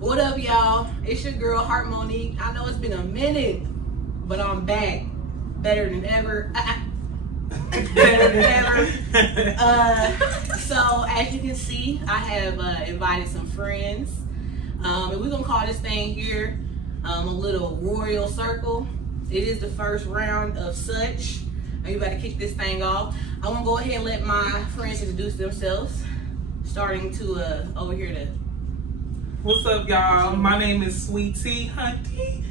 What up, y'all? It's your girl, Heart Monique. I know it's been a minute, but I'm back. Better than ever. Better than ever. So, as you can see, I have invited some friends. And we're going to call this thing here a little royal circle. It is the first round of such. I'm about to kick this thing off. I want to go ahead and let my friends introduce themselves. Starting to over here to. What's up, y'all? My name is Sweet Tea Hunty,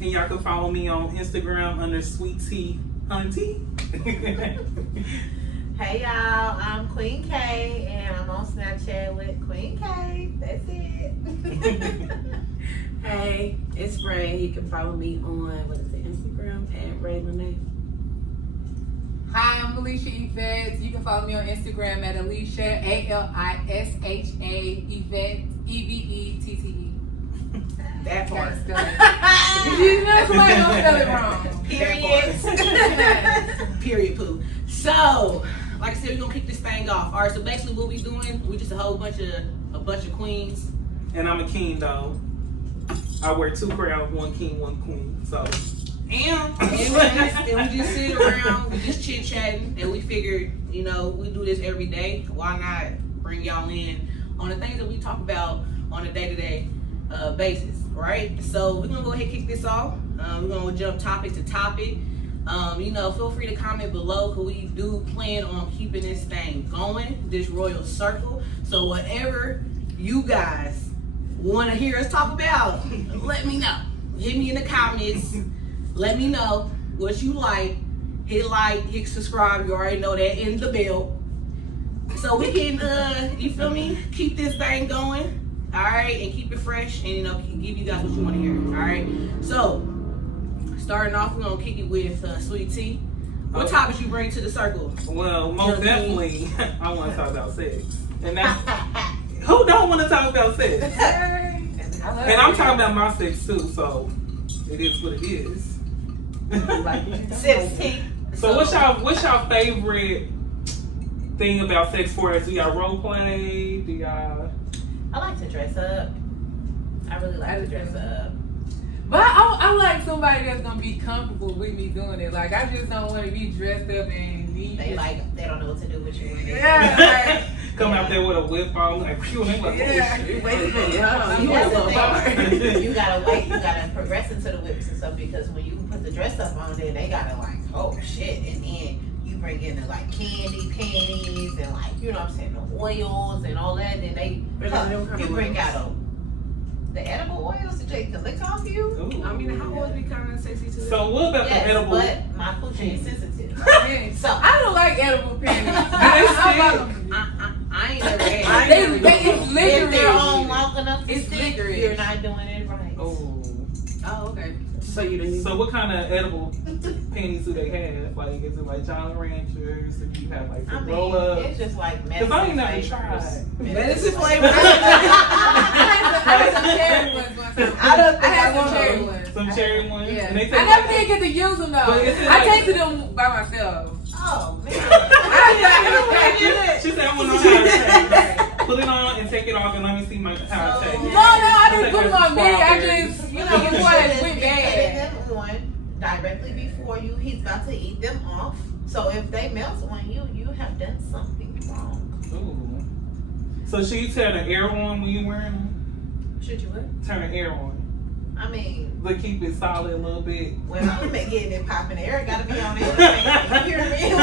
and y'all can follow me on Instagram under Sweet Tea Hunty. Hey y'all, I'm Queen K, and I'm on Snapchat with Queen K. That's it. Hey, it's Ray. You can follow me on Instagram at Ray Lene. Hi, I'm Alicia Yvette. You can follow me on Instagram at Alicia ALISHA Yvette EVETTE. That part. You know somebody gonna spell it wrong. Period. Period poo. So, like I said, we're gonna kick this thing off. Alright, so basically what we doing, we just a bunch of queens. And I'm a king though. I wear 2 crowns, 1 king, 1 queen. So And we just sit around, we just chit chatting, and we figured, you know, we do this every day. Why not bring y'all in on the things that we talk about on a day-to-day basis, right? So we're gonna go ahead and kick this off. We're gonna jump topic to topic. You know, feel free to comment below because we do plan on keeping this thing going, this royal circle. So whatever you guys want to hear us talk about, let me know. Hit me in the comments. Let me know what you like. Hit like, hit subscribe. You already know that. In the bell. So we can, you feel me? Keep this thing going. All right, and keep it fresh, and you know, give you guys what you want to hear. All right. So starting off, we're gonna kick it with Sweet Tea. What topics you bring to the circle? well, most definitely, I want to talk about sex, and that's who don't want to talk about sex. And I'm talking about my sex too, so it is what it is. 16. So what's y'all favorite thing about sex for us? Do y'all role play? Do y'all? I like to dress up. I really like to dress up. But I like somebody that's gonna be comfortable with me doing it. Like I just don't want to be dressed up and They don't know what to do with you. Yeah. Come out there with a whip on, like, phew, and they like, Yeah. oh shit. Wait a minute, hold on. That's the thing. You gotta wait. You gotta progress into the whips and stuff because when you put the dress up on there, they gotta like, oh shit, and then you bring in the like candy panties and like, you know what I'm saying, the oils and all that. And then you bring out the edible oils to take the lick off you. Ooh. I mean, how would be kind of sexy too? So what about the edible? But my coochie is sensitive. So I don't like edible panties. I ain't never had. It's If licorice. they're on long enough to It's stick, licorice. you're not doing it right. Oh. Oh, okay. So you didn't. So what kind of edible panties do they have? Like, is it like Jolly Ranchers? Do you have like I the mean, roll up? it's just like Because I ain't never medicine tried. Medicine flavor. I had some cherry ones one time. I don't think I had I some want cherry those. ones. Some cherry ones? Yeah. And they I taste never like did get to use them though. But is it I like- tasted them by myself. Oh man. She said, I want to know how it tastes. Put it on and take it off and let me see how it tastes. No, I didn't put them on me. I just, You know, before you it should went be bad. putting them on directly before you. He's about to eat them off. So if they melt on you, you have done something wrong. Ooh. So should you turn the air on when you wearing them? Should you what? Turn the air on. I mean, But keep it solid a little bit. when I'm getting it popping, the air gotta be on it. You hear me?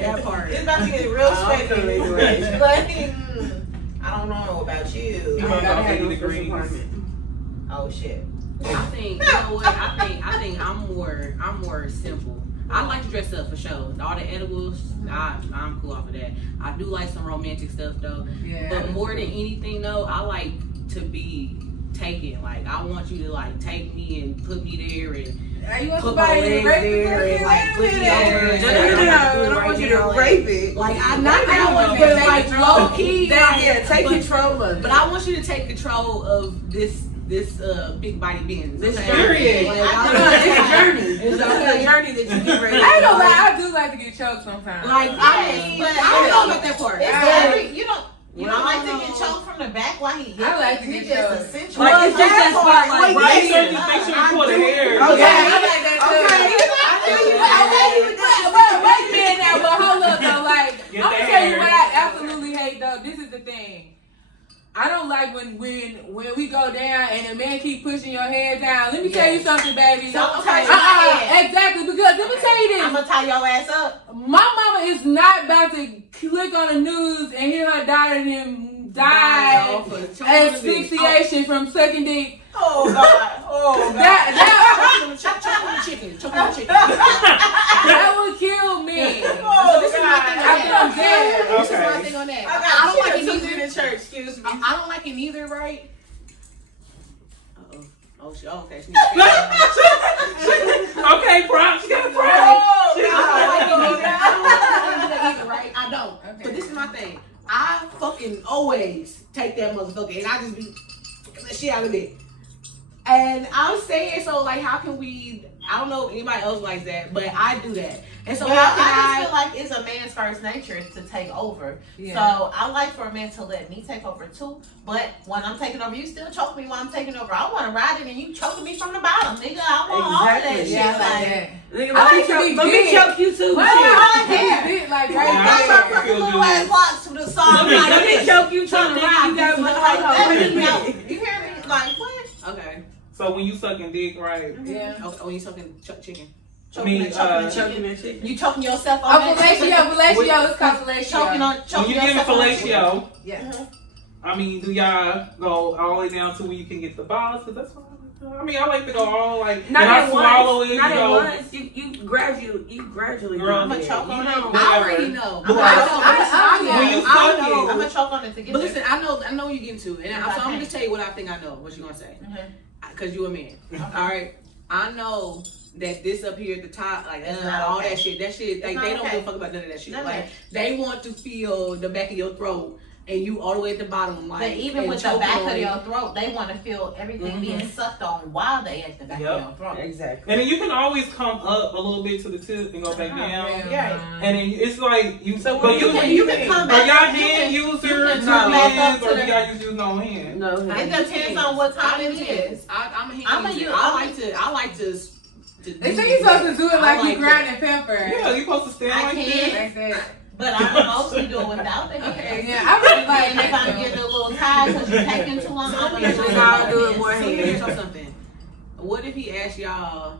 That part. It's about to get real straight. Okay. Like, I don't know about you. You I must gotta have have the no first degrees. apartment. Oh shit. I think, you know what? I think I'm more simple. I like to dress up for sure. All the edibles, I'm cool off of that. I do like some romantic stuff though. Yeah. But more than anything though, I like to be taken. Like I want you to like take me and put me there and You want put my somebody to legs rape the there and like flip me over. and No, like, I don't want you to rape it. Like I want want you to to be like take low key. Take but- control of it. But I want you to take control of this big body Benz. This okay? period. Like, It's a journey. It's a journey that you get ready. I ain't gonna lie, I do like to get choked sometimes. Like I don't know about that part. It's every, you know, You don't like to get choked from the back while he I like to get choked. Essential. Like, it's just that spot, like, right Make sure here. you pull the hair. Okay. I like that too. Wait a minute now, but hold up though. Like, Get I'm gonna that tell you hair. what I absolutely hate though. This is the thing. I don't like when we go down and the man keep pushing your head down. Let me tell you something, baby. Don't touch my head. Exactly, because let me tell you this. I'm gonna tie your ass up. My mama is not about to click on the news and hear her daughter and them die asphyxiation from sucking dick. Oh God. Oh God. Choking chicken. That would kill me. Oh, This is my thing. After I'm dead. This is my thing on that. I don't like it either. in church. Excuse me. I don't like it neither, right? Uh-oh. Oh, shit. Oh, okay. Okay, props. You got props. I don't like it either, right? I don't. Okay. But this is my thing. I fucking always take that motherfucker and I just be the shit out of it. And I'm saying, so like, how can we? I don't know if anybody else likes that, but I do that. And so Well, how can I just feel like it's a man's first nature to take over. Yeah. So I like for a man to let me take over too. But when I'm taking over, you still choke me while I'm taking over. I want to ride it and you choking me from the bottom, nigga. I want all of that Exactly. shit. Yeah, I like like, that. Nigga, I like let to be me big. choke you too. Well, shit. I yeah, hair. big, like Yeah, right I there. start putting little ass blocks to the side. Let me choke you trying to ride. You got Like, my let me know. You hear me? Like, what? Okay. So when you sucking dick, right? Yeah. Oh, when you talking chicken. I mean, choking that shit. You choking yourself on Oh, that fellatio. It's called fellatio. Choking on when choking you getting yourself on that chicken. fellatio, Yeah. I mean, do y'all go all the way down to where you can get the balls? Cause that's what I mean. I like to go all like, Not and I at swallow once. it. Not You at know, once. You gradually. Girl, I'm do a it. choke on You it. know, I already know. But I when you know. I suck know. it, I'm gonna choke on it to get But there. listen, I know what you're getting to, and so I'm gonna just tell you what I think I know. What you gonna say? Cause you a man. All right. I know that this up here at the top, like It's not all okay. that shit, like not they don't okay. give a fuck about none of that shit. None of Like that. they want to feel the back of your throat, and you all the way at the bottom. Like, But even and with the choking back on of it. your throat, they want to feel everything being sucked on while they at the back Yep. of your throat. Exactly. and then you can always come up a little bit to the tip and go back down. Yeah. And then it's like you. So but you can come Are back. y'all you hand can- users, you can two come back up hands, to or the- do y'all use no hand? No. It depends on what time it is. I'm a hand I'm a user. use- I like to They say you're supposed to do it like I you like grinding pepper. Yeah, you supposed to stand I like can. that. Like that. But I mostly do it without the Okay, hands. yeah, I really like And if I'm that. getting a little tired because you're taking too long, I'm gonna Usually I'll do it more So let me hands. ask y'all something. What if he asked y'all,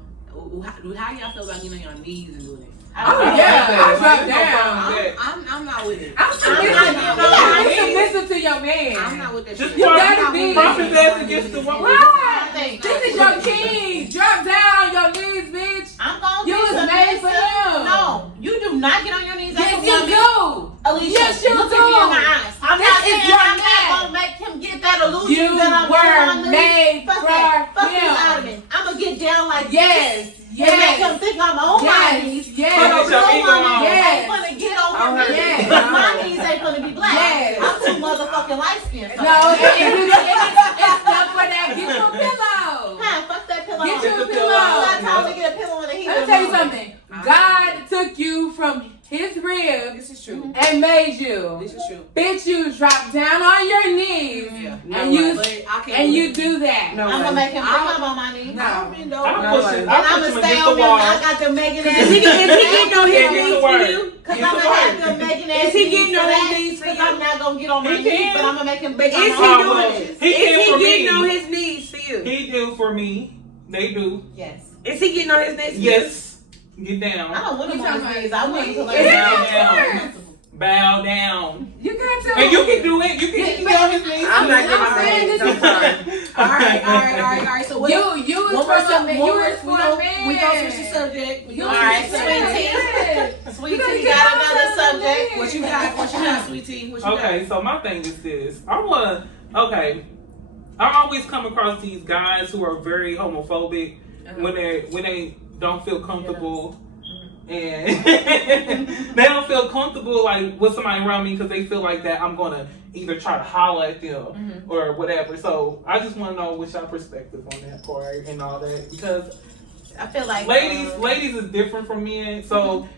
how y'all feel about getting on your knees and doing it? Oh, yeah, I drop down. I'm not with it. I'm submissive to your man. I'm not with that Just shit. You gotta be. pop his ass against the wall. Right. This is your king. Drop down on your knees, bitch. I'm gonna You be was made for submissive. him. No, you do not get on your knees. Yes, That's you what do. Alicia, Yes, you look do. at me in my eyes. I'm This not is saying your I'm man. not gonna make him get that illusion You that I'm were on my made knees. Fuck for that. Fuck this him. ottoman. I'm gonna get down like Yes. this and make him Yes. think I'm on my knees. Yes. But a Get your real ego woman on. Yes. ain't gonna get on her knees. Yes. Because my knees ain't gonna be black. Yes. I'm too motherfucking light skinned. No, it's stuff for that. Get your pillow. Fuck that pillow. Get on. your the It's pillow. not pillow. time to get a pillow in the heat. Let me tell you something. God took you from his rib This is true. and made you. This is true. Bitch, you drop down on your knees Yeah. and you But I can't and do you it. do that. No I'm gonna way. make him think I'm on my knees. No. I've been though. I'll No push way. it. And I'll I'm push gonna him stay against on the them. wall. I got them Megan ass. Is he getting on his Get knees to for work. you? Cause Get I'm to gonna have work. them Megan ass. Is he knees getting for on his that, knees for because you? I'm not gonna get on my He knees, can. but I'm gonna make him But think is I'm he on doing my it? knees. He Is can he for getting on me. his knees for you? He do for me. They do. Yes. Is he getting on his knees for you? Yes. Get I down. don't want him You on talking his knees. I want him to about- like Is it Bow not down. first? Bow down. You got to. And you can do it. You can get on his knees. I'm not getting I'm on saying his this knees. is- I'm sorry. All right. So what? You One is more for subject. you is for a man. We gonna switch the subject. We You gonna All right, switch the sweet subject. tea. Sweet You gotta tea get got on another to the subject. man. What you got? What you got, sweet tea? What you Okay, so my thing is this. I always come across these guys who are very homophobic when they don't feel comfortable. And they don't feel comfortable like with somebody around me because they feel like that I'm gonna either try to holler at them or whatever. So I just want to know what's your perspective on that part and all that, because I feel like ladies is different from men. So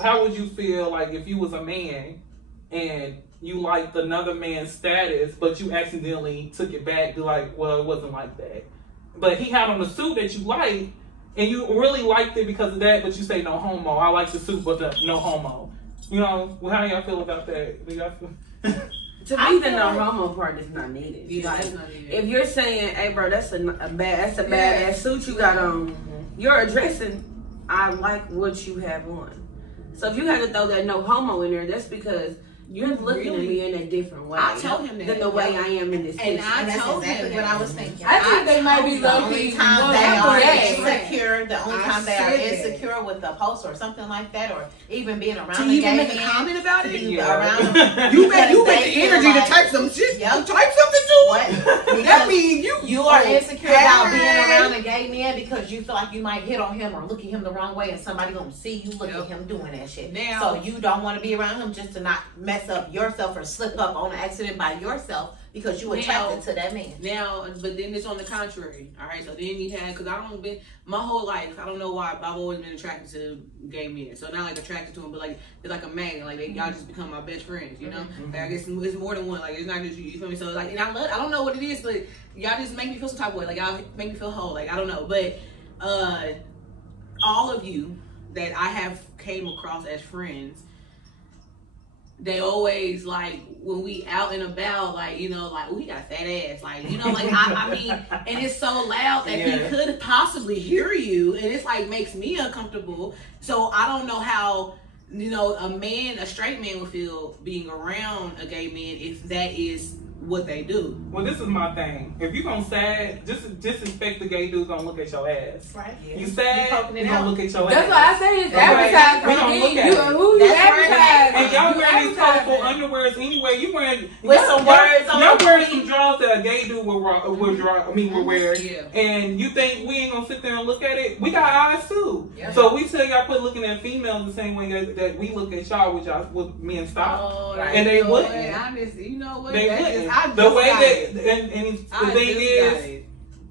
how would you feel like if you was a man and you liked another man's status, but you accidentally took it back to like, well, it wasn't like that. But he had on the suit that you liked, and you really liked it because of that, but you say no homo. I like the suit, but no homo. You know, well, how y'all feel about that? Do y'all feel? To me, the no homo part is not needed. Yeah, Like, that's not needed. if you're saying, "Hey, bro, that's a badass suit you got on," you're addressing, "I like what you have on." So if you had to throw that no homo in there, that's because you're looking at me in a different way. I told him that. Than the way I am in this And picture. That's told exactly him what that. I was thinking. I think they might be The low only key. time they are Yeah. insecure, the only I time they are said that. insecure with a post or something like that, or even being around To the even gay make a man, comment about to it? be Yeah. around them. You make Because the they feel energy to like- type some shit. Yep. You type something to What? it. That Because means you are insecure about being hey. around a gay man because you feel like you might hit on him or look at him the wrong way, and somebody gonna see you look at him doing that shit. Now- So you don't want to be around him just to not mess up yourself or slip up on an accident by yourself because you attracted to that man. Now, but then it's on the contrary. All right, so then you had, because I don't been my whole life. I don't know why, but I've always been attracted to gay men. So not like attracted to them, but like it's like a magnet. Like y'all just become my best friends. You know, like, I guess it's more than one. Like it's not just you. You feel me? So like, and I don't know what it is, but y'all just make me feel some type of way. Like y'all make me feel whole. Like I don't know, but all of you that I have came across as friends. They always like when we out and about, like, you know, like, oh, he got a fat ass, like, you know, like I mean, and it's so loud that he could possibly hear you, and it's like makes me uncomfortable. So I don't know how, you know, a straight man would feel being around a gay man if that is what they do. Well, this is my thing. If you gonna sad, just expect the gay dude gonna look at your ass. Right. You sad, poking he it gonna out. look at your That's ass. why I say it's Okay. advertising. We gonna look at it. Who you That's right. advertising? And y'all You wearing these advertising. colorful underwears anyway. You wearing With some words on Y'all the wearing sleeve. some drawers that a gay dude would wear. Yeah. And you think we ain't gonna sit there and look at it? We got eyes too. Yeah. So we tell y'all quit looking at females the same way that we look at y'all with men stop. Oh, Right. And they you know wouldn't. what? I just, you know what? They That wouldn't. is- I The just way got that it. and I the thing just is, got it.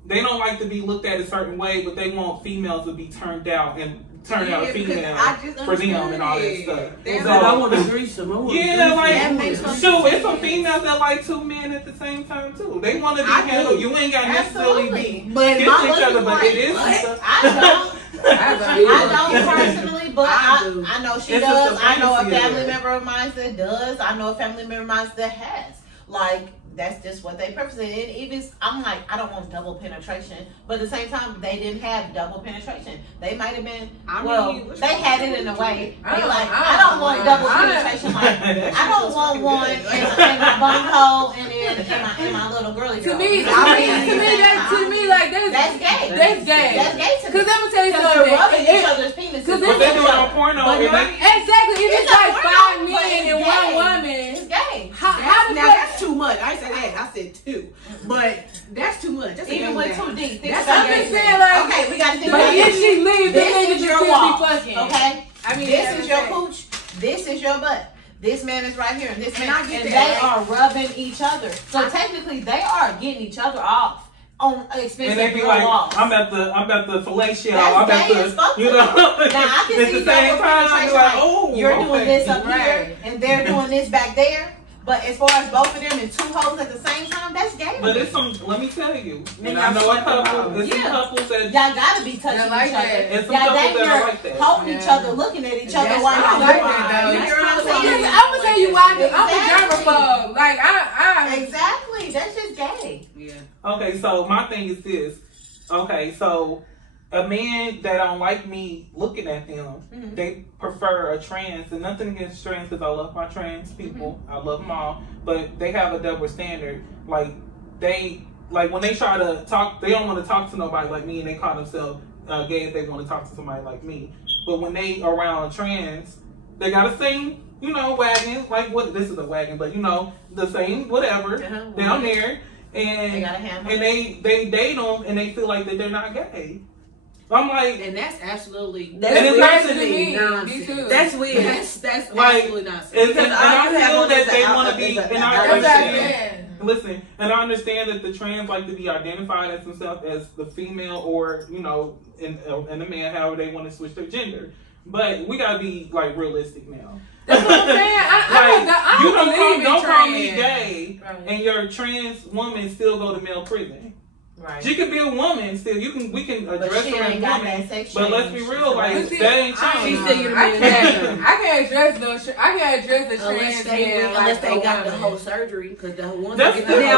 they don't like to be looked at a certain way, but they want females to be turned out and turned out Yeah, because female I just for them and all that understood stuff. it. They Damn, said, I want a threesome. I want a Yeah, threesome. like, That makes no shoot, it's some females that like two men at the same time too. They want to be I do. handled. You ain't got necessarily Absolutely. be But kiss my each other, husband but like, it is. what? some stuff. I don't personally, but I do. I know she It's does. just a I know a fantasy of family it. member of mine that does. I know a family member of mine that has. Like, that's just what they prefer. And even I'm like, I don't want double penetration, but at the same time, they didn't have double penetration. They might have been. They had it in a way. They I don't want double penetration. Like, I don't want one in my bunghole and in my little girly girl. To me, like That's gay. That's gay. That's gay to me. Because I'm gonna tell you Because something. they're rubbing each It- other's penises. Cause But they do it on porno. But and right- they- Exactly. If it's a like porno, 5 but men it's and gay. one woman, It's gay. how the Now fuck? that's too much. I ain't said that. I said two. But that's too much. That's a Even game with now. too deep. That's I'm just saying, like, Okay, we gotta think but about if this. she leaves, then This niggas is just your still wall. be fucking. Okay? I mean, This is your pooch. This is your butt. This man is right here, and this And man, I get and that, they right? are rubbing each other. So technically, they are getting each other off on And expensive they be girl like, walls. I'm about to fillet shit That's out. I'm about gay as fuck to, you know. Now I can At see the same double time, penetration. I'm like, Like, oh, you're okay. doing this up Right. here, and they're doing this back there. But as far as both of them and two hoes at the same time, that's gay. But it's some. Let me tell you. Then And I y'all know a slap couple. them There's some Yeah. couples that. Y'all gotta be touching Yeah, like each other. that. And some Y'all couples dang that are near like that. holding each Yeah. other, looking at each other That's while I you're like doing that, it. though. That's You're what I'm on saying. the I'm gonna tell you why. I'm a Exactly. germaphobe. Like I Exactly. That's just gay. Yeah. Okay, so my thing is this. Okay, so a man that don't like me looking at them, Mhm. they prefer a trans. And nothing against trans, because I love my trans people. I love them all. But they have a double standard. Like when they try to talk, they don't want to talk to nobody like me, and they call themselves gay if they want to talk to somebody like me. But when they around trans, they got the same, wagon. Like what? This is a wagon, but the same whatever down there. And They got a hammer. and they date them, and they feel like that they're not gay. I'm like, And that's absolutely That's And it's weird not to to me. me. Nonsense. Me too. That's weird. that's Like, absolutely nonsense. and Because I all you have feel on that is they a- want to is be, a- and I that's that's what I'm understand. saying. Listen, and I understand that the trans like to be identified as themselves as the female or, and the man, however they want to switch their gender. But we gotta be like realistic now. That's what I'm saying. I don't believe in don't call me trans. gay, and your trans woman still go to male prison. Right. She could be a woman still. We can address her as a woman. But let's be real, like that ain't changed. I can't address the trans man unless they got the whole surgery, because the ones that's that get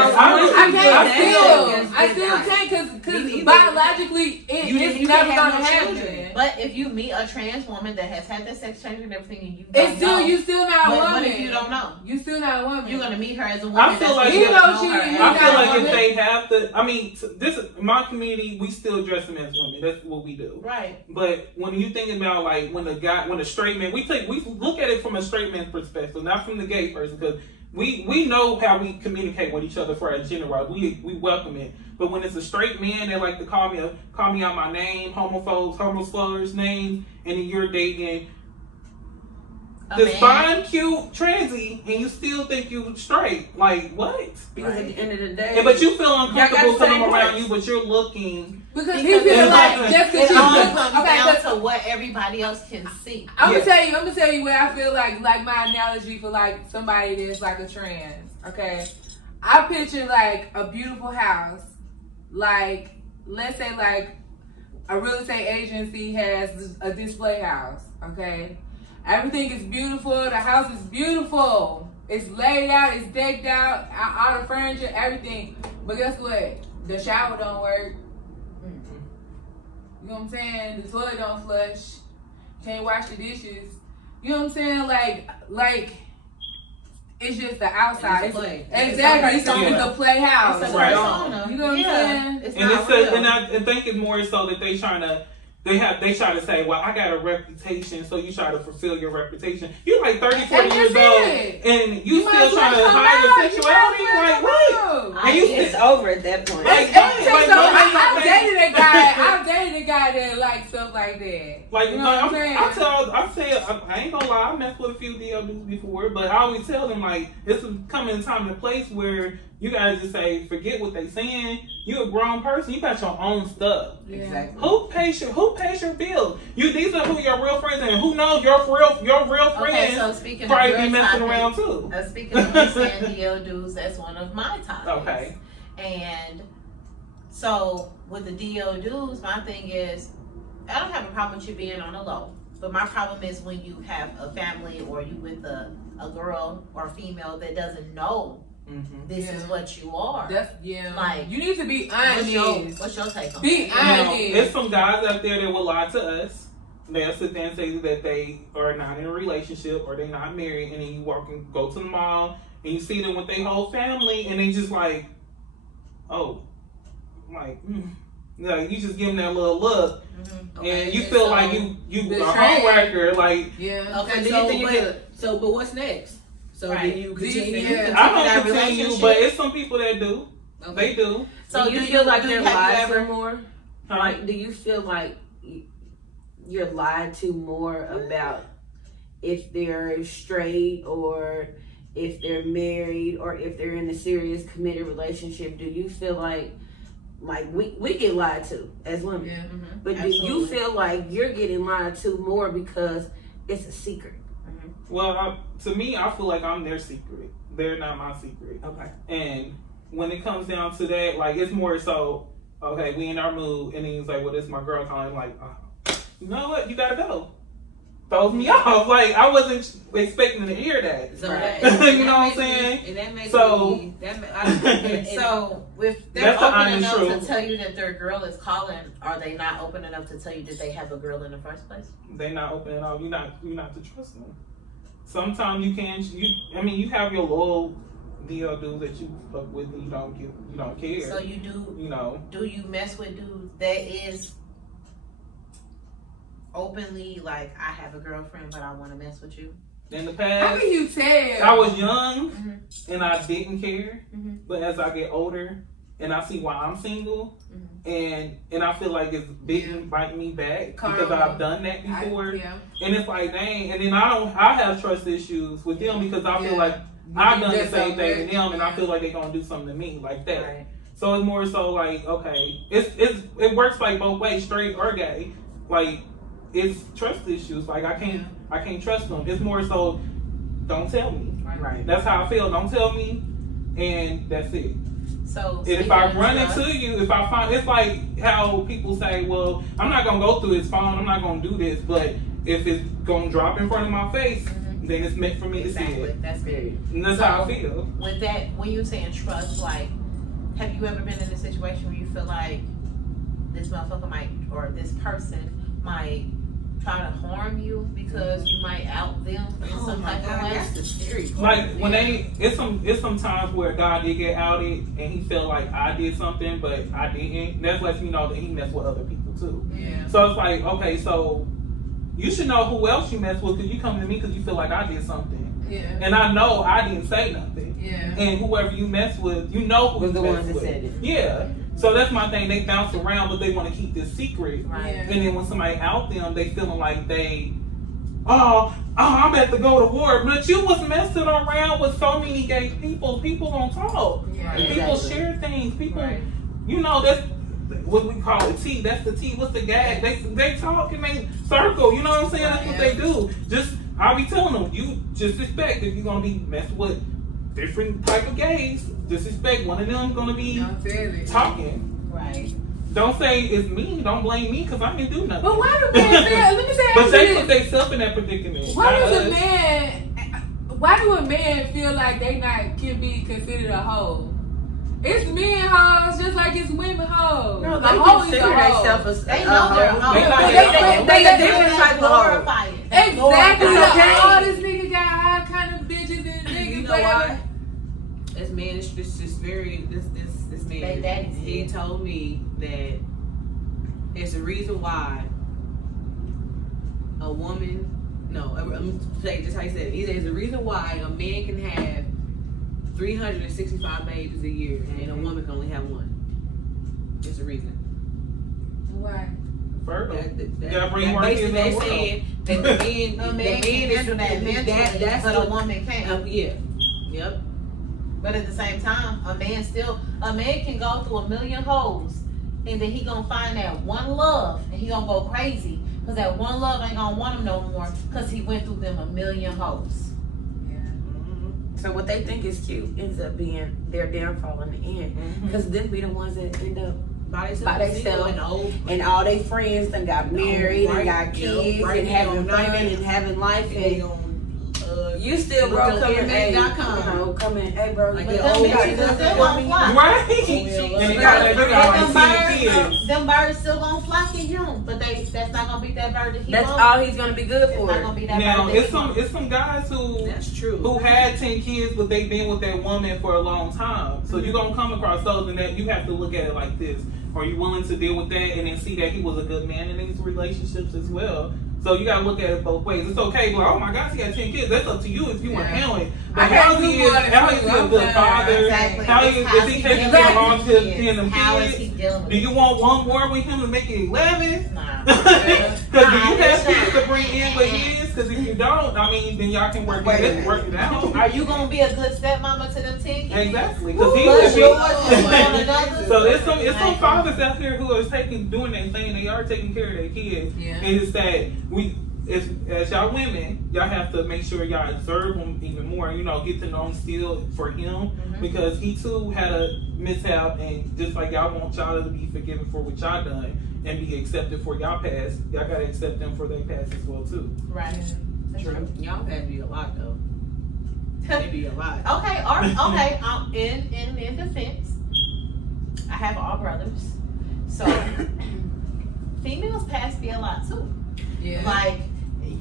I still can't because biologically it's never gonna happen. But if you meet a trans woman that has had that sex change and everything, and you still not a woman. What if you don't know? You still not a woman. You're gonna meet her as a woman. I feel like if they have to. I mean, this is my community. We still dress them as women. That's what we do. Right. But when you think about like when a straight man, we look at it from a straight man's perspective, not from the gay person, because we know how we communicate with each other for a general. We welcome it. But when it's a straight man, they like to call me out my name, homophobes name, and then you're dating this fine, cute transy, and you still think you straight. Like, what? Because at the end of the day, but you feel uncomfortable coming around you, but you're looking. Because he feels like just because it all comes down to what everybody else can see. I'm gonna tell you where I feel like my analogy for like somebody that's like a trans. Okay, I picture like a beautiful house, like let's say like a real estate agency has a display house. Okay, everything is beautiful. The house is beautiful. It's laid out. It's decked out. All the furniture, everything. But guess what? The shower don't work. You know what I'm saying? The toilet don't flush. Can't wash the dishes. You know what I'm saying? Like it's just the outside. Exactly. It's a playhouse. It's right. You know what I'm saying? I think it's more so that they try to say, well, I got a reputation, so you try to fulfill your reputation. You're like 30, 40 years old, and you still trying to hide your sexuality? Like, what? And it's over at that point. I've dated a guy that likes stuff like that. Like, you know what I'm saying? I ain't gonna lie, I messed with a few DLDs before, but I always tell them, like, it's coming a time and a place where you guys just say, forget what they saying. You a grown person. You got your own stuff. Yeah. Exactly. Who pays your bills? These are who your real friends, and who knows your real friends. Okay, so speaking probably of be messing around too. Speaking of you saying DL dudes, that's one of my topics. Okay. And so with the DL dudes, my thing is, I don't have a problem with you being on the low, but my problem is when you have a family or you with a girl or female that doesn't know. This is what you are. Like, you need to be honest. What's your take on be honest. There's some guys out there that will lie to us. They'll sit there and say that they are not in a relationship or they're not married, and then you go to the mall and you see them with their whole family, and they just like, like you just give them that little look, and you feel like you a homewrecker. Like, okay, but what's next? So do you continue? I don't continue, but it's some people that do. Okay. They do. So do you feel like they're lied to more? Like, do you feel like you're lied to more about if they're straight or if they're married or if they're in a serious committed relationship? Do you feel like we get lied to as women? Yeah. But absolutely. Do you feel like you're getting lied to more because it's a secret? Well, to me, I feel like I'm their secret. They're not my secret. Okay. And when it comes down to that, like, it's more so, okay, we in our mood, and then he's like, well, this is my girl calling. Like, you know what? You gotta go. Throws me off. Like, I wasn't expecting to hear that. So you know what I'm saying? And that makes so, so if they're open enough to tell you that their girl is calling, are they not open enough to tell you that they have a girl in the first place? They're not open at all. You're not to trust them. Sometimes you have your little DL dudes that you fuck with and you don't care. So you do, do you mess with dudes that is openly like, I have a girlfriend, but I want to mess with you? In the past, how can you tell? I was young and I didn't care. But as I get older and I see why I'm single, and I feel like it's biting me back because I've done that before. And it's like, dang. And then I have trust issues with them because I feel like I've done the same thing to them, and I feel like they're gonna do something to me like that. Right. So it's more so like, okay, it works like both ways, straight or gay. Like, it's trust issues. Like, I can't trust them. It's more so don't tell me. Right. That's how I feel. Don't tell me, and that's it. So And if I run into you, if I find, it's like how people say, well, I'm not gonna go through his phone. I'm not gonna do this, but if it's gonna drop in front of my face, then it's meant for me to see it. That's good. And that's how I feel. With that, when you're saying trust, like, have you ever been in a situation where you feel like this motherfucker might, or this person might try to harm you because you might out them in some type of way? That's the scary part. Like when it's some times where a guy did get outed and he felt like I did something but I didn't. That's lets me know that he messed with other people too. Yeah. So it's like, okay, so you should know who else you mess with because you come to me because you feel like I did something. Yeah. And I know I didn't say nothing. Yeah. And whoever you mess with, you know who Was you the mess ones that with. said it. Yeah. So that's my thing. They bounce around, but they want to keep this secret. Right. Yeah. And then when somebody out them, they feeling like they, I'm about to go to war. But you was messing around with so many gay people. People gonna talk. Yeah. People Exactly. share things. People, Right. you know, that's what we call it. Tea. That's the tea. What's the gag? They talk and they circle. You know what I'm saying? That's what they do. Just I'll be telling them, you just expect if you're gonna be messing with different type of gays, just expect one of them gonna be Don't tell it. talking. Right. Don't say it's me. Don't blame me because I didn't do nothing. But why do men feel? Let me say. But they this. put themselves in that predicament. Why not does a us. man? Why do a man feel like they not can be considered a hoe? It's men hoes just like it's women hoes. No, The they hoe is consider a hoe. themselves They know they're a hoe. They not They- they a They different type of hoe. glorify it. Exactly. It's okay. Oh, this nigga got all kind of bitches and niggas. You know whatever. why? This man is just very this They man. daddies, He yeah. told me that it's the reason why a woman. No, I'm gonna say just how he said it. He said it's the reason why a man can have 365 babies a year and a woman can only have one. It's the reason. Why? Fertile. That Gotta bring more kids in basically the world. saying that the men, A the man can handle that mentally, that's but the, a woman can't. yeah, yep. But at the same time, a man can go through a million hoes, and then he gonna find that one love, and he gonna go crazy because that one love ain't gonna want him no more because he went through them a million hoes. So what they think is cute ends up being their downfall in the end. Because them be the ones that end up By By themselves. and old. and all their friends done got married right, and got yeah, kids right and now, having right fun now. and having life They and on, you still look bro up coming airmail.com. coming hey bro Like you the got- old you got- bitches still you gonna got- fly. Right. And you got like Them birds still gonna flock in June, but that's not gonna be that bird that he That's wants. all he's gonna be good It's for. not gonna be that Now bird that it's he some wants. it's some guys who That's true. had 10 kids but they've been with that woman for a long time. So you're gonna come across those and that you have to look at it like this. Are you willing to deal with that and then see that he was a good man in these relationships as well? So you gotta look at it both ways. It's okay, but oh my gosh, he got 10 kids. That's up to you if you want to handle it. But I got how two is he more than how is he a two. good father? Exactly. How is he taking dealing care of all with his kids? them How is he kids? dealing with Do you want one more with him to make it 11? Nah. Because do you have it's kids not. to bring in with his? Because if you don't, I mean, then y'all can work it out. Are you gonna be a good stepmama to them 10 kids? Exactly. Because Plus he's yours a is one another. So it's some fathers out here who are doing their thing. They are taking care of their kids. Yeah. And it's that as y'all women, y'all have to make sure y'all observe him even more. You know, get to know him still for him because he too had a mishap, and just like y'all want y'all to be forgiven for what y'all done and be accepted for y'all past, y'all gotta accept them for their past as well too. Right. That's true. Y'all had be a lot though. They be a lot. Okay. In defense, I have all brothers, so females pass be a lot too. Yeah. Like,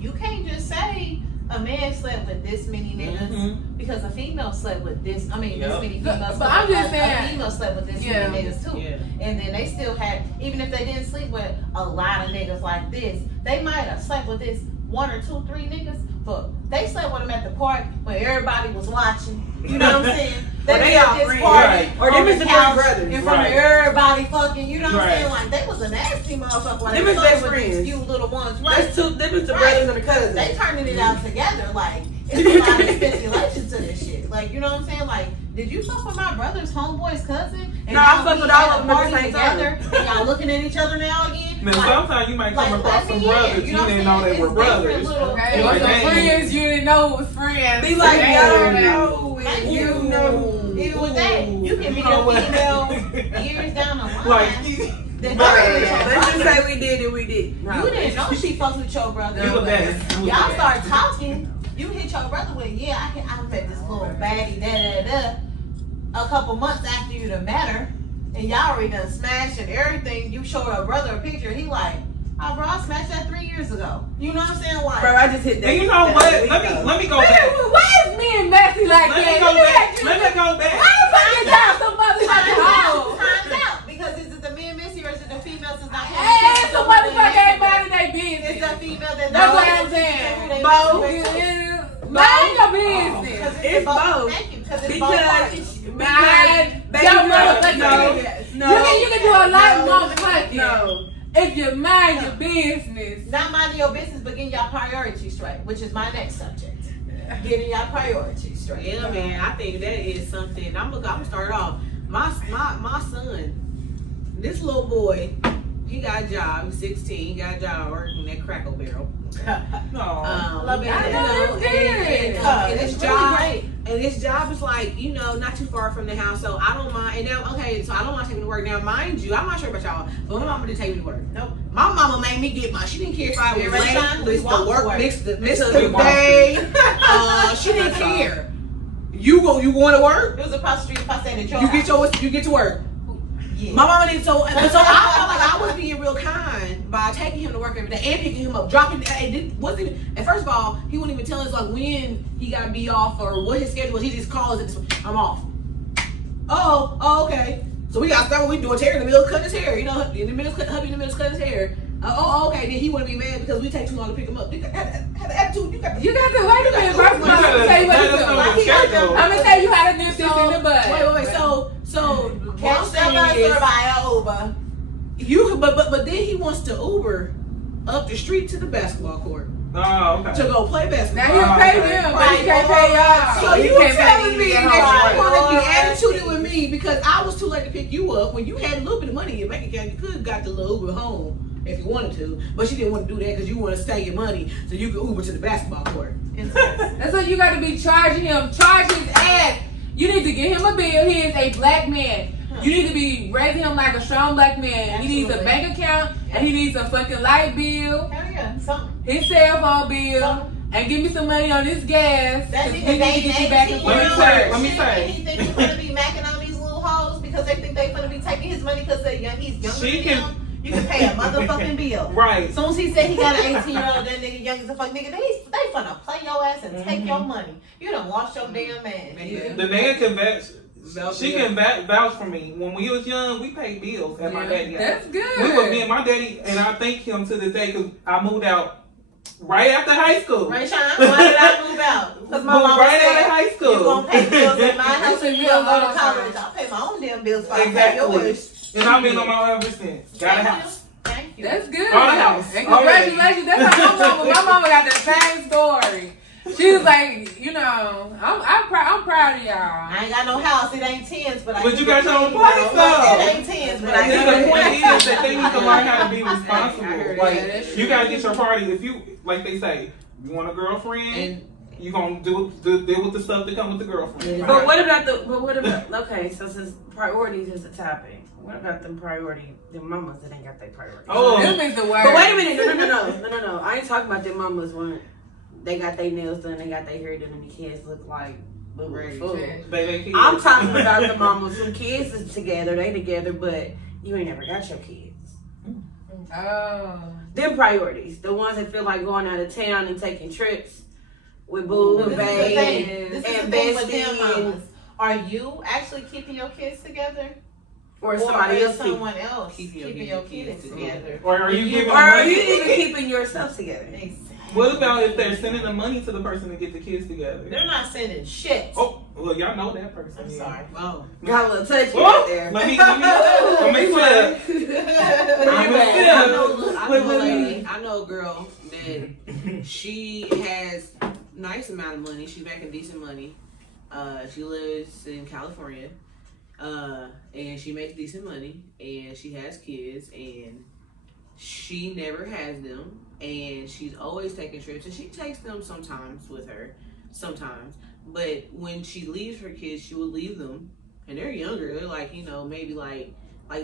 you can't just say a man slept with this many niggas because a female slept with this. I mean, this many females. But I'm just a saying- female slept with this many niggas too. Yeah. And then they still had, even if they didn't sleep with a lot of niggas like this, they might have slept with this 1 or 2, 3 niggas, but they slept with them at the party when everybody was watching. You know what I'm saying? They be at all this friends. party Right. Or them on is the the couch three brothers. in front of Right. everybody fucking. You know what I'm Right. saying? Like, they was a nasty motherfucker. Like, Them they is slept best with friends. these few little ones, right? That's two them is the Right. brothers and the cousins. They turning it out together. Like, it's a lot of stipulations to this shit. Like, you know what I'm saying? Like, did you fuck with my brother's homeboy's cousin? And No, I y'all fuck be with all at of a them at the party same time. together, and y'all looking at each other now again? Now, sometimes you might come across some brothers you didn't know they were brothers. Okay, Like, some dang. friends you didn't know was friends. Be like, Dang. yo, you know. Even with that, you can be a female years down the line. Like, Let's just say we did it, we did. No. You didn't know she fucked with your brother. You the best. Y'all start talking. You hit your brother with, yeah, I met this little baddie, a couple months after you done met her, and y'all already done smashed and everything. You show your brother a picture, he like, oh, bro, I smashed that 3 years ago. You know what I'm saying? Like, Bro, I just hit that. and you know what? Let me go back. Why is me and Messy like Let that? me go back. Let me go back. Why the fuck is y'all some motherfucking hoes? time's out. Because is it the man Missy or is it the female that's not Hey, it's the motherfucker ain't minding their business. It's the female that's That's not what I'm saying. Both. Mind your business. It's both. Thank you. Because it's both parties. Mind baby, your motherfucking no, business. no, You can do a lot more fucking. No. If you mind your business. Not minding your business, but getting your priorities straight, which is my next subject. Getting your priorities straight. Yeah, man, I think that is something. I'm gonna start off. My son, this little boy, he got a job. He's 16. He got a job working that Cracker Barrel. No. Love it. I know, it's good. And It's his really job, great. and his job is like, you know, not too far from the house. So I don't mind. And now, okay, so I don't mind taking to work. Now, mind you, I'm not sure about y'all, but my mama didn't take me to work. Nope. My mama made me get she didn't care if I was Every time we late, walk the to work, work. miss the We walk day. She didn't care. You going to work? It was across the street if I stayed at your You house. get to work. Yeah. My mama didn't. So I felt like I was being real kind by taking him to work every day and picking him up, dropping. It wasn't even. And first of all, he wouldn't even tell us like when he got to be off or what his schedule was. He just calls it. I'm off. Oh, okay. So we got to start what we doing. Terry in the middle of cutting his hair. You know, in the middle, hubby in the middle of cutting his hair. Okay. Then he wouldn't be mad because we take too long to pick him up. You got have attitude. You got to wait a minute. First of all, I'm gonna tell you what to do. I'm gonna tell you how to nip this in the butt. Wait. So Catch the bus or buy an Uber. But then he wants to Uber up the street to the basketball court Oh, okay. to go play basketball. Now he'll pay them, but he can't pay y'all. So you can't telling pay me y'all. that you want to be attituded with me because I was too late to pick you up when you had a little bit of money in your bank account. You could have got the little Uber home if you wanted to, but you didn't want to do that because you want to save your money so you could Uber to the basketball court. That's what you got to be charging him. Charge his ass. You need to get him a bill. He is a black man. You need to be raising him like a strong black man. Absolutely. He needs a bank account and he needs a fucking light bill, Hell yeah. Something. his cell phone bill, and give me some money on this gas. That 'cause nigga we need to dating get you back and 18 forth year to olds. church. Let me say. He think he's gonna be macking on these little hoes because they think they gonna be taking his money because he's younger She than can- him. You can pay a motherfucking bill. Right. As soon as he said he got an 18-year-old, that nigga young as a fuck nigga, they finna play your ass and take your money. You done lost your damn man. Yeah. The man can vouch. She Yeah. can vouch for me. When we was young, we paid bills at my daddy's house. That's good. We was me and my daddy, and I thank him to this day because I moved out right after high school. Ray Sean, why did I move out? Because my Moved mama right said, out of high school. you gonna pay bills at my house and you That's a gonna go real to college. long I'll pay my own damn bills if I pay Exactly. yours. And I've been on my own ever since. Got a house. Thank you. That's good. Got a house. And Already. congratulations. That's how my mama got the same story. She was like, you know, I'm proud of y'all. I ain't got no house. It ain't tens, but I. But can you got get your own tens. place, though. It ain't tens, but I And can the get point tens. is that they need to learn how to be I heard responsible. it. Like, Yeah, that's you true. gotta get your party. If you, like they say, you want a girlfriend, And you gonna deal with the stuff that come with the girlfriend. Yeah. But what about okay, so since priorities is a topic, what about them mamas that ain't got their priorities? Oh. Them is the worst. But wait a minute, no. I ain't talking about them mamas when they got their nails done, they got their hair done, and the kids look like Right. fool. They kids. I'm talking about the mamas who kids is together, they together, but you ain't never got your kids. Oh. Them priorities, the ones that feel like going out of town and taking trips with boo But and this is the babe thing. This is and the thing with them bestie and- mamas. Are you actually keeping your kids together? or somebody is else keeping. someone else Keeping keeping your your kids kids together. together? Or are you giving Or them are money? you even keeping yourself together? Exactly. What about if they're sending the money to the person to get the kids together? They're not sending shit. Oh, well, y'all know that person. I'm yeah. sorry. oh, Got a little touchy Oh, right there. let me flip. I know a girl that she has nice amount of money. She's making decent money. She lives in California, and she makes decent money, and she has kids, and she never has them, and she's always taking trips, and she takes them sometimes with her, sometimes. But when she leaves her kids, she will leave them, and they're younger. They're like, you know, maybe like a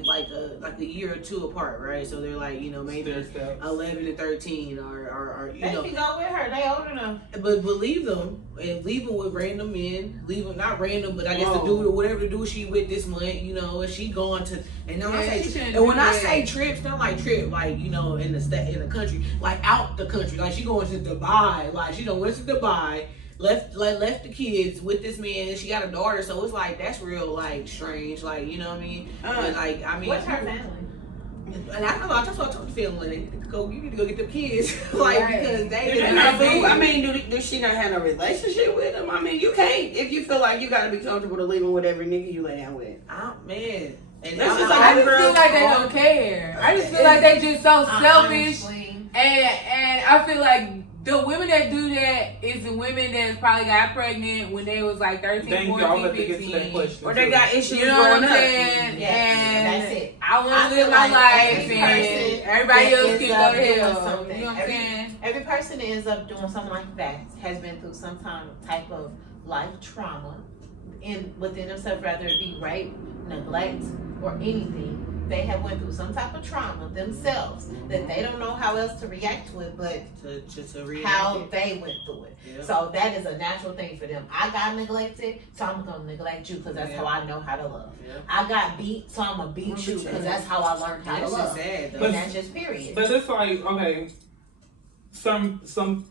year or two apart, right? So they're like, you know, maybe 11 to 13, or you know. They can go with her. They older enough. But leave them, and leave them with random men. Leave them, not random, but I guess to do whatever to do she with this month, you know. And she going to, and now I say, and when I say trips, not like trip, like, you know, in the country, like out the country, like she going to Dubai, like she went to Dubai. Left the kids with this man, and she got a daughter, so it's like that's real, like strange, like, you know what I mean? And like, I mean, what's her family? And I don't know, that's what I told the family. You need to go get the kids, like, because they I mean, does she not have no relationship with them? I mean, you can't, if you feel like you gotta be comfortable to leaving whatever nigga you lay down with. Oh man, and that's just I just feel like they don't care. I just feel like they just so selfish, and I feel like the women that do that is the women that probably got pregnant when they was like 13, 14, 15. Or they got issues, you know what I'm growing up. saying? Yes, and that's it. I want to live my life, and everybody else can go to hell. You know what I'm saying? Every person that ends up doing something like that has been through some type of life trauma within themselves, whether it be rape, neglect, or anything. They have went through some type of trauma themselves that they don't know how else to react to it, but to react how they went through it. Yeah. So that is a natural thing for them. I got neglected, so I'm gonna neglect you because that's how I know how to love. Yeah. I got beat, so I'm gonna beat you because that's how I learned how to love. Sad, and that's just period. But it's like, okay, some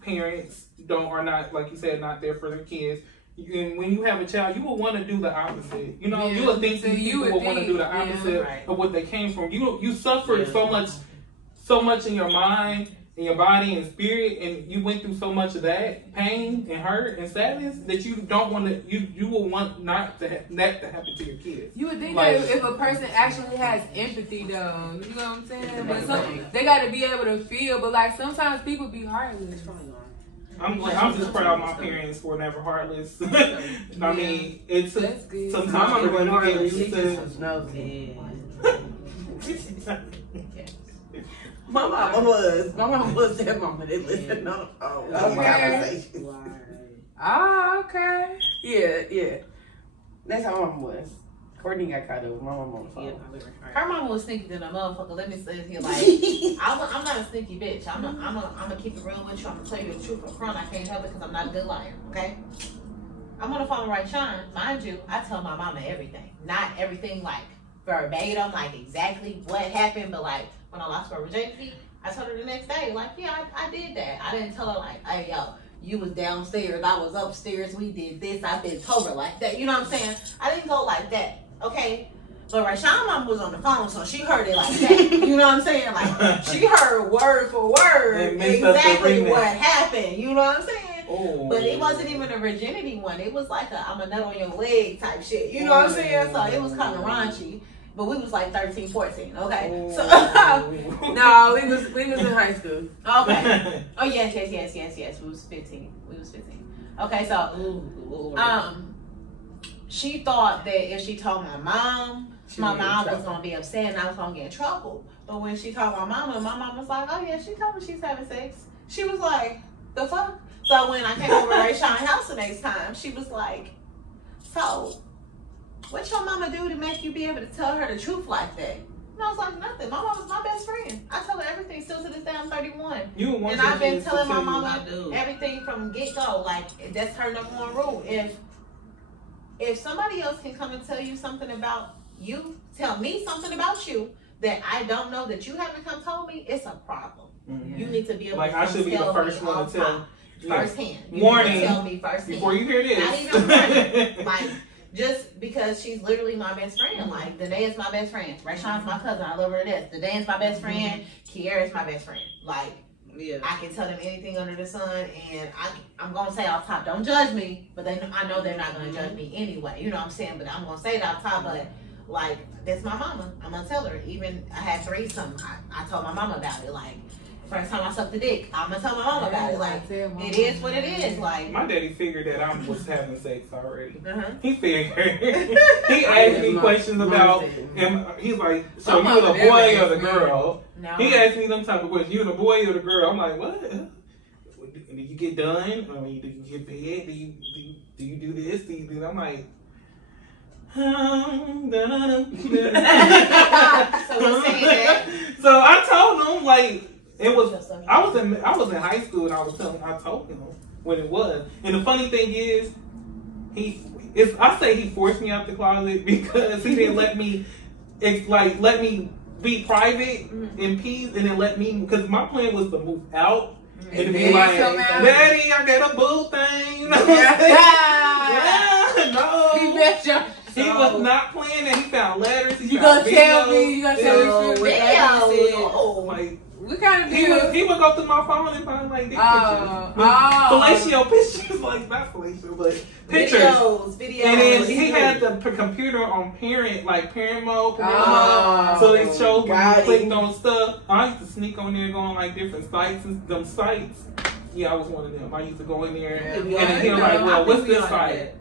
parents are not, like you said, not there for their kids. And when you have a child, you will want to do the opposite. You know, you would think that you would want to do the opposite of what they came from. You suffered so much in your mind, in your body and spirit, and you went through so much of that pain and hurt and sadness that you don't want to. You will want not to have that to happen to your kids. You would think that if a person actually has empathy, though, you know what I'm saying? But they got to be able to feel. But like sometimes people be heartless. I'm just proud of my parents for never heartless. I mean, it's sometimes I'm going to get used to. My mom was that mama that listened on the phone. Conversations. Oh, okay. Yeah. That's how my mom was. Courtney got caught up with my mom on the phone. Her mama was sneaky than a motherfucker. Let me say it here, like I'm not a sneaky bitch. I'm gonna keep it real with you. I'm gonna tell you the truth up front. I can't help it because I'm not a good liar. Okay. I'm on the phone with Rayshawn. Mind you, I tell my mama everything. Not everything like verbatim, like exactly what happened, but like when I lost my virginity, I told her the next day, like, yeah, I did that. I didn't tell her like, hey, yo, you was downstairs, I was upstairs, we did this, I been told her like that. You know what I'm saying? I didn't go like that. Okay, but Rayshawn mom was on the phone, so she heard it like that. You know what I'm saying? Like she heard word for word exactly what happened. You know what I'm saying? Oh. But it wasn't even a virginity one. It was like I'm a nut on your leg type shit. You know what I'm saying? So it was kind of raunchy. But we was like 13, 14. Okay, so no, we was in high school. Okay. Oh yes. We was 15. Okay, so she thought that if she told my mom was gonna be upset and I was gonna get in trouble. But when she told my mom was like, oh yeah, she told me she's having sex. She was like, the fuck? So when I came over to Rayshawn's house the next time, she was like, so what your mama do to make you be able to tell her the truth like that? And I was like, nothing. My mama's my best friend. I tell her everything. Still to this day, I'm 31. And I've been telling my mama everything from get-go. Like, that's her number one rule. If somebody else can come and tell you something about you, tell me something about you that I don't know that you haven't come told me, it's a problem. Mm-hmm. You need to be able to I should be the first one to tell. Firsthand. Warning. Tell me firsthand. Before you hear this. Not even warning. Like, just because she's literally my best friend. Like, Danae is my best friend. Rayshawn's my cousin. I love her to death. Danae is my best friend. Kiara is my best friend. Like, yeah. I can tell them anything under the sun, and I'm going to say off top, don't judge me, but I know they're not going to judge me anyway. You know what I'm saying? But I'm going to say it off top, but, like, that's my mama. I'm going to tell her. Even I had threesome. I told my mama about it. Like, first time I sucked the dick, I'm gonna tell my mom about it. Like, it is what it is. Like, my daddy figured that I was having sex already. uh-huh. He figured. He asked me questions about, and he's like, so you the boy or the girl? No. He asked me them type of questions. You the boy or the girl? I'm like, what? Do you get done? I mean, do you get fed? Do you do this? Do you do that? I'm like, So we're saying that. So I told him, like, it was. I was in high school and I told him when it was. And the funny thing is, I say he forced me out the closet because he didn't let me be private in peace, and then let me, because my plan was to move out and to be like, Daddy, I got a boo thing. No. He was not playing that. He found letters. You gonna tell me? You gonna tell me? Like, what kind of he would go through my phone and find like dick pictures. Fellatio pictures, like not fellatio, but pictures. Videos. And then he had the computer on parent mode. So they showed me clicked on stuff. I used to sneak on there, going like different sites and them sites. Yeah, I was one of them. I used to go in there and then he'll like, well, what's this site?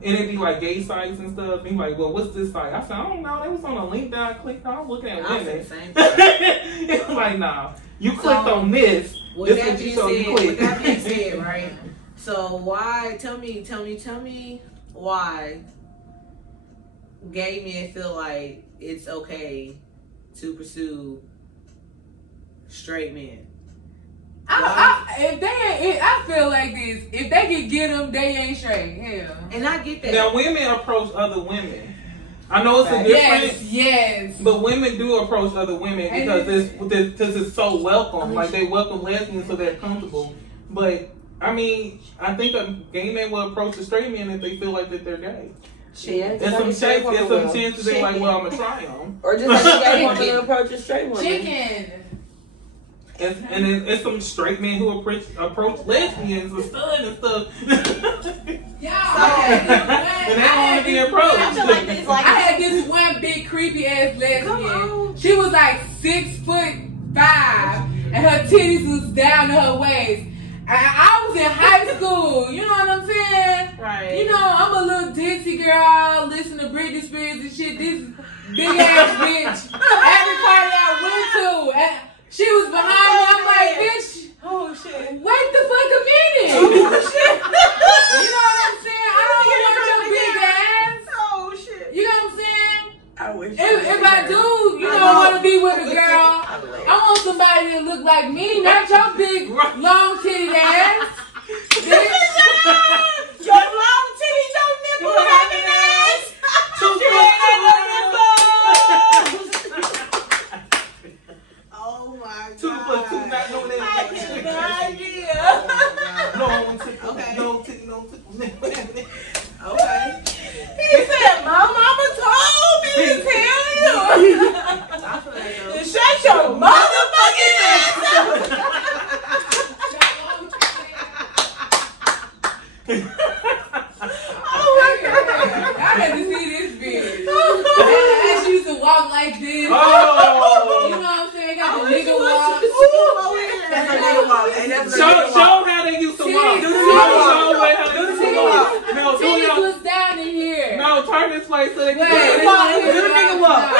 And it'd be like gay sites and stuff. And he's like, well, what's this site? I said, I don't know. It was on a link that I clicked on. I'm looking at women. It's like, nah. You clicked on this. This is what you showed you clicked. With that being said, right? So why, tell me why gay men feel like it's okay to pursue straight men? I feel like this. If they can get them, they ain't straight. Hell. And I get that. Now, women approach other women. I know it's a difference. Yes. But women do approach other women because it's so welcome. Like, they welcome lesbians so they're comfortable. But, I mean, I think a gay man will approach a straight man if they feel like that they're gay. There's some chances they're like, well, I'm going to try them. Or just like a gay woman to approach a straight woman. Chicken. And then it's some straight men who approach lesbians and stuff and stuff. And they don't want to be approached. I had this one big creepy ass lesbian. She was like 6'5", and her titties was down to her waist. And I was in high school. You know what I'm saying? Right. You know, I'm a little ditzy girl, listen to Britney Spears and shit. This big ass bitch. Every party I went to. And she was behind me. I'm like, bitch. Oh shit. Wait the fuck a minute. Oh shit. You know what I'm saying? I don't want your big ass. Oh shit. You know what I'm saying? I wish. If I do, you know, want to be with a girl, I want somebody that look like me, not your big long titty ass. Bitch. Your long titty, your nipple having ass. Oh my god. 2 + 2 not no name. I get no idea. No tickle. Okay. He said, my mama told me to tell you. I feel like though. Shut your motherfucking ass up. Oh my god. I had to see this bitch. She used to walk like this. Oh. You know what I'm saying? Got the nigga walk. That's a nigga walk. And that's a Show nigga walk. how they used to walk. Do the nigga walk. No, Titties was down in here. No, turn this way so they can Wait, do Do the nigga walk.